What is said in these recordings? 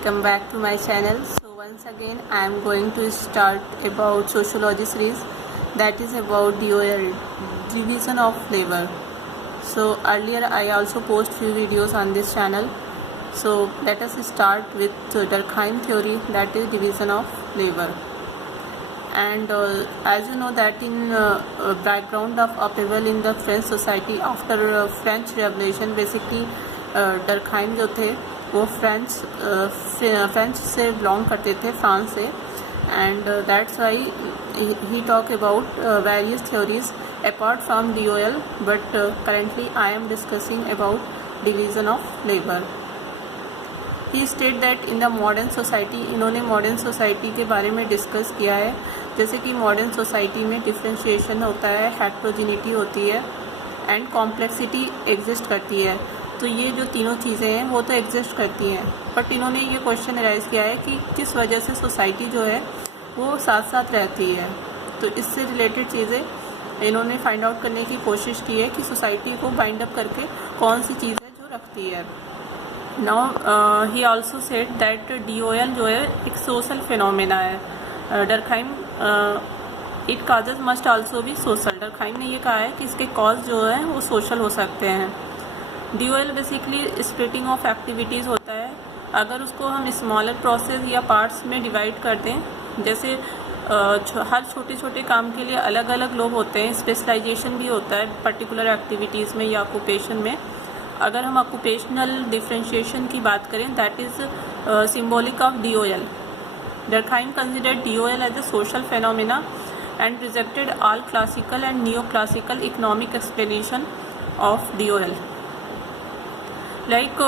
welcome back to my channel. So once again I am going to start about sociology series that is about DOL, division of labor. So earlier I also post few videos on this channel. So let us start with Durkheim theory, that is division of labor. And as you know that in background of upheaval in the French society after French Revolution, basically Durkheim जो थे वो French से belong करते थे, France से, and that's why he talk about various theories apart from DOL, but currently I am discussing about division of labour. He state that in the modern society, इन्होंने modern society के बारे में discuss किया है. जैसे कि modern society में differentiation होता है, हेट्रोजिनिटी होती है एंड कॉम्प्लेक्सिटी एग्जिस्ट करती है. तो ये जो तीनों चीज़ें हैं वो तो एग्जिस्ट करती हैं, बट इन्होंने ये क्वेश्चन राइज किया है कि किस वजह से सोसाइटी जो है वो साथ साथ रहती है. तो इससे रिलेटेड चीज़ें इन्होंने फाइंड आउट करने की कोशिश की है कि सोसाइटी को बाइंड अप करके कौन सी चीज़ है जो रखती है. Now he also said that DOL जो है एक सोशल फिनोमेना है. Durkheim it causes must also be social. Durkheim ने ये कहा है कि इसके कॉज जो है वो सोशल हो सकते हैं. DOL basically splitting of activities होता है. अगर उसको हम स्मॉलर प्रोसेस या पार्ट्स में डिवाइड कर दें, जैसे हर छोटे छोटे काम के लिए अलग अलग लोग होते हैं, स्पेशलाइजेशन भी होता है पर्टिकुलर एक्टिविटीज़ में या ऑक्यूपेशन में. अगर हम ऑक्यूपेशनल डिफ्रेंशिएशन की बात करें, that is symbolic of DOL. Durkheim considered DOL as a social phenomena and rejected all classical and neoclassical economic explanation of DOL. Like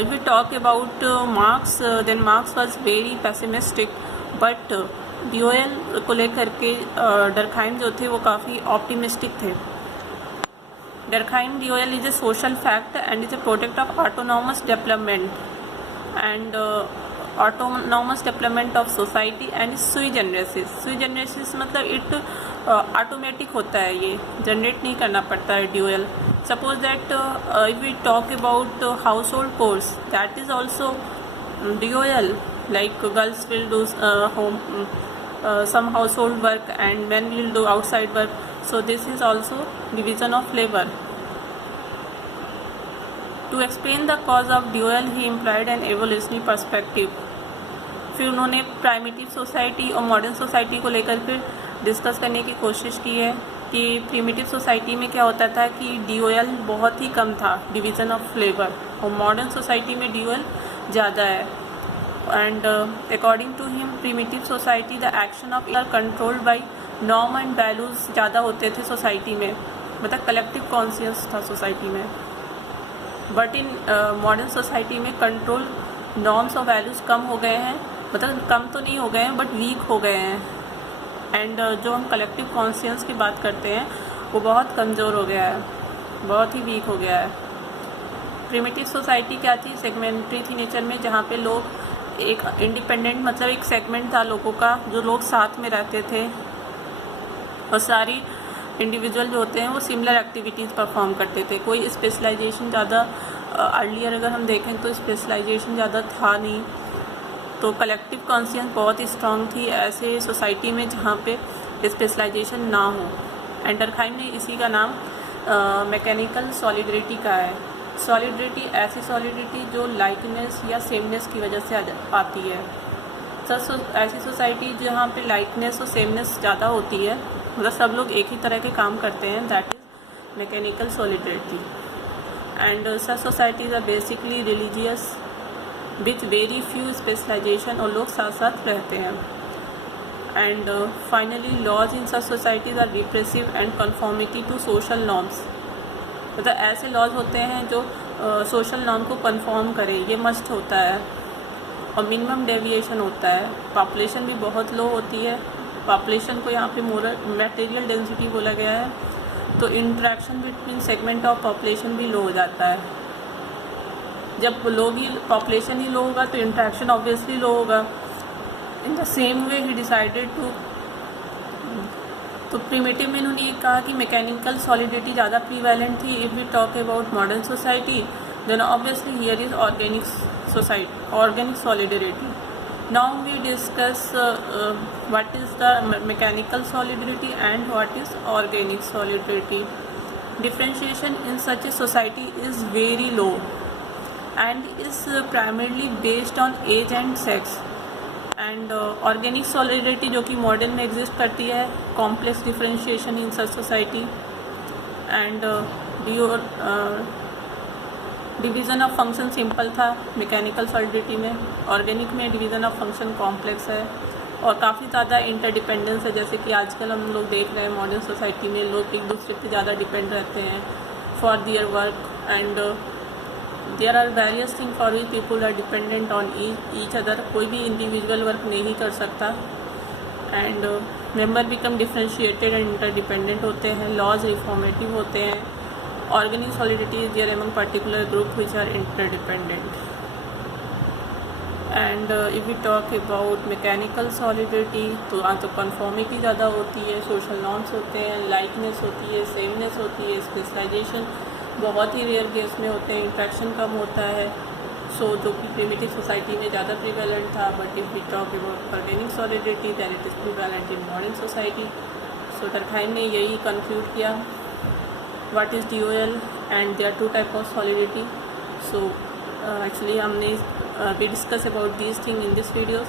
if we talk about Marx, then Marx was very pessimistic, but DOL को लेकर के Durkheim जो थे वो काफ़ी optimistic थे. Durkheim DOL is a social fact and is a product of autonomous development and autonomous development of society and sui generis. Sui generis मतलब it automatic होता है, ये जनरेट नहीं करना पड़ता है DOL. Suppose that if we talk about household chores, that is also DOL. Like girls will do some household work and men will do outside work. So this is also division of labor. To explain the cause of DOL, he implied an evolutionary perspective. फिर उन्होंने primitive society और modern society को लेकर फिर discuss करने की कोशिश की है कि प्रिमिटिव सोसाइटी में क्या होता था कि DOL बहुत ही कम था, डिवीज़न ऑफ लेबर, और मॉडर्न सोसाइटी में DOL ज़्यादा है. And according to him primitive society the action of are controlled by norm and values ज़्यादा होते थे सोसाइटी में, मतलब कलेक्टिव कॉन्शियस था सोसाइटी में. बट इन मॉडर्न सोसाइटी में कंट्रोल नॉर्म्स और वैल्यूज़ कम हो गए हैं, मतलब कम तो नहीं हो गए हैं बट वीक हो गए हैं. एंड जो हम कलेक्टिव कॉन्शियस की बात करते हैं वो बहुत कमज़ोर हो गया है, बहुत ही वीक हो गया है. प्रिमिटिव सोसाइटी क्या थी? सेगमेंटरी थी नेचर में, जहाँ पे लोग एक इंडिपेंडेंट, मतलब एक सेगमेंट था लोगों का, जो लोग साथ में रहते थे और सारी इंडिविजुअल जो होते हैं वो सिमिलर एक्टिविटीज़ परफॉर्म करते थे. कोई स्पेशलाइजेशन ज़्यादा, अर्लियर अगर हम देखें तो स्पेशलाइजेशन ज़्यादा था नहीं. तो कलेक्टिव कॉन्शियस बहुत ही स्ट्रॉन्ग थी ऐसे सोसाइटी में जहाँ पे स्पेशलाइजेशन ना हो. एंड डरखाइम ने इसी का नाम मैकेनिकल सॉलिडरिटी का है. सॉलिडरिटी ऐसी सॉलिडरिटी जो लाइकनेस या सेमनेस की वजह से आती है. ऐसी सोसाइटी जहाँ पे लाइकनेस और सेमनेस ज़्यादा होती है, मतलब सब लोग एक ही तरह के काम करते हैं, that is mechanical solidarity. And such societies are basically religious which very few specialization, और लोग साथ साथ रहते हैं. And finally laws in such societies are repressive and conformity to social norms. मतलब ऐसे लॉज होते हैं जो सोशल नॉर्म को कन्फॉर्म करें, ये मस्ट होता है. और मिनिमम डेविएशन होता है. पॉपुलेशन भी बहुत लो होती है. पॉपुलेशन को यहाँ पे मटेरियल डेंसिटी बोला गया है, तो interaction between segment of population भी लो हो जाता है. जब लोग ही पॉपुलेशन ही लो होगा तो इंटरेक्शन ऑब्वियसली लो होगा. In the same way he decided to, तो प्रिमिटिव में इन्होंने ये कहा कि मैकेनिकल सॉलिडिटी ज़्यादा प्रीवैलेंट थी. If we talk about modern society then obviously here is organic society, organic solidarity. Now we discuss what is the mechanical solidarity and what is organic solidarity. Differentiation in such a society is very low and is primarily based on age and sex. And organic solidarity जो कि modern में exist करती है, complex differentiation in such society and division of function simple था mechanical solidarity में। Organic में division of function complex है और काफ़ी ज़्यादा इंटरडिपेंडेंस है, जैसे कि आजकल हम लोग देख रहे हैं मॉडर्न सोसाइटी में लोग एक दूसरे पे ज़्यादा डिपेंड रहते हैं for their work and there are various thing for which people are dependent on each other. कोई भी इंडिविजुअल वर्क नहीं कर सकता and member become differentiated and interdependent होते हैं, लॉज रिफॉर्मेटिव होते हैं। Organic solidity is there among particular group which are interdependent. And if we talk about mechanical solidity तो आज तो कन्फॉर्मिटी ज़्यादा होती है, सोशल नॉर्म्स होते हैं, लाइकनेस होती है, सेमनेस होती है, स्पेशलाइजेशन बहुत ही रेयर केस में होते हैं, इंट्रैक्शन कम होता है। सो जो कि प्रिमिटिव सोसाइटी में ज़्यादा प्रिवेलेंट था, but if we talk about organic solidity that it is prevalent in modern society. So Durkheim ने यही कंक्लूड किया what is DOL and there two type of solidity. So actually हमने we discuss about these things in this videos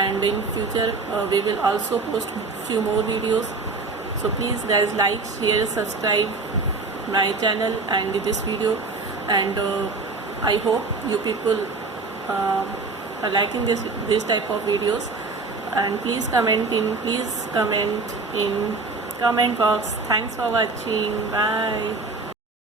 and in future we will also post few more videos. So please guys like, share, subscribe my channel and this video and I hope you people are liking this type of videos and please comment in comment box. Thanks for watching. Bye.